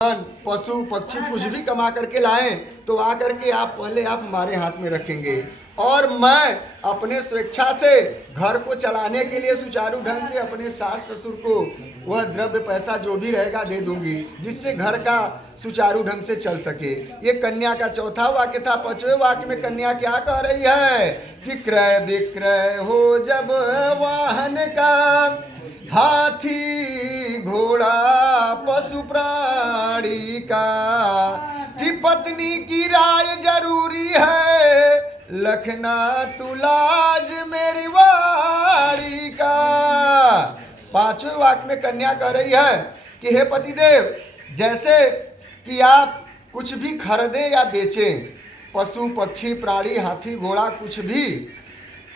धन पशु पक्षी कुछ भी कमा करके लाएं तो आ करके आप पहले आप हमारे हाथ में रखेंगे और मैं अपने स्वेच्छा से घर को चलाने के लिए सुचारू ढंग से अपने सास ससुर को वह द्रव्य पैसा जो भी रहेगा दे दूंगी, जिससे घर का सुचारू ढंग से चल सके। ये कन्या का चौथा वाक्य था। पांचवें वाक्य में कन्या क्या कह रही है कि क्रय विक्रय हो जब वाहन का, हाथी घोड़ा पशु प्राणी का, कि पत्नी की राय जरूरी है, लखना तुलाज मेरी वाड़ी का। पांचवें वाक्य में कन्या कह रही है कि हे पतिदेव, जैसे कि आप कुछ भी खरीदें या बेचें, पशु पक्षी प्राणी हाथी घोड़ा कुछ भी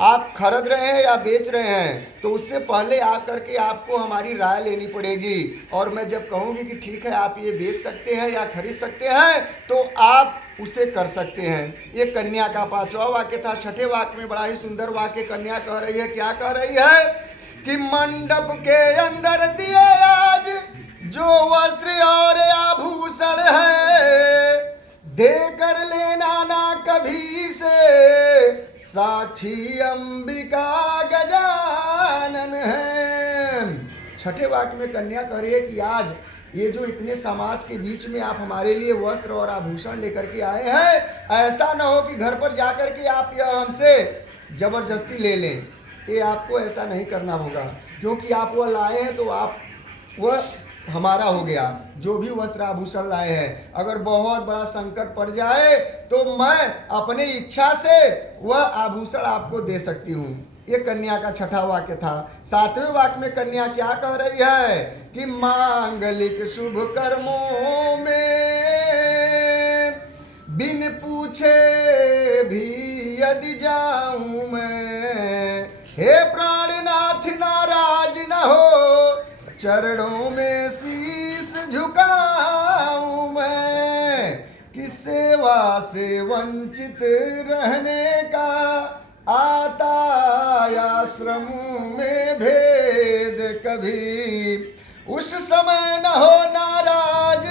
आप खरीद रहे हैं या बेच रहे हैं तो उससे पहले आकर के आपको हमारी राय लेनी पड़ेगी, और मैं जब कहूँगी कि ठीक है आप ये बेच सकते हैं या खरीद सकते हैं तो आप उसे कर सकते हैं। ये कन्या का पांचवा वाक्य था। छठे वाक्य में बड़ा ही सुंदर वाक्य कन्या कह रही है। क्या कह रही है कि मंडप के अंदर दिए आज जो वस्त्र और आभूषण है, दे कर लेना ना कभी से, साक्षी अंबिका गजानन है। छठे वाक्य में कन्या कह रही है कि आज ये जो इतने समाज के बीच में आप हमारे लिए वस्त्र और आभूषण लेकर के आए हैं, ऐसा ना हो कि घर पर जाकर के आप यह हमसे जबरदस्ती ले लें। ये आपको ऐसा नहीं करना होगा, क्योंकि आप वह लाए हैं तो आप वह हमारा हो गया। जो भी वस्त्र आभूषण लाए हैं, अगर बहुत बड़ा संकट पड़ जाए तो मैं अपनी इच्छा से वह आभूषण आपको दे सकती हूँ। ये कन्या का छठा वाक्य था। सातवें वाक्य में कन्या क्या कह रही है कि मांगलिक शुभ कर्मों में बिन पूछे भी यदि जाऊं मैं, हे प्राणनाथ नाराज न हो, चरणों में शीस झुकाऊं मैं, कि सेवा से वंचित रहने का आता आश्रम में भेद कभी, उस समय न हो नाराज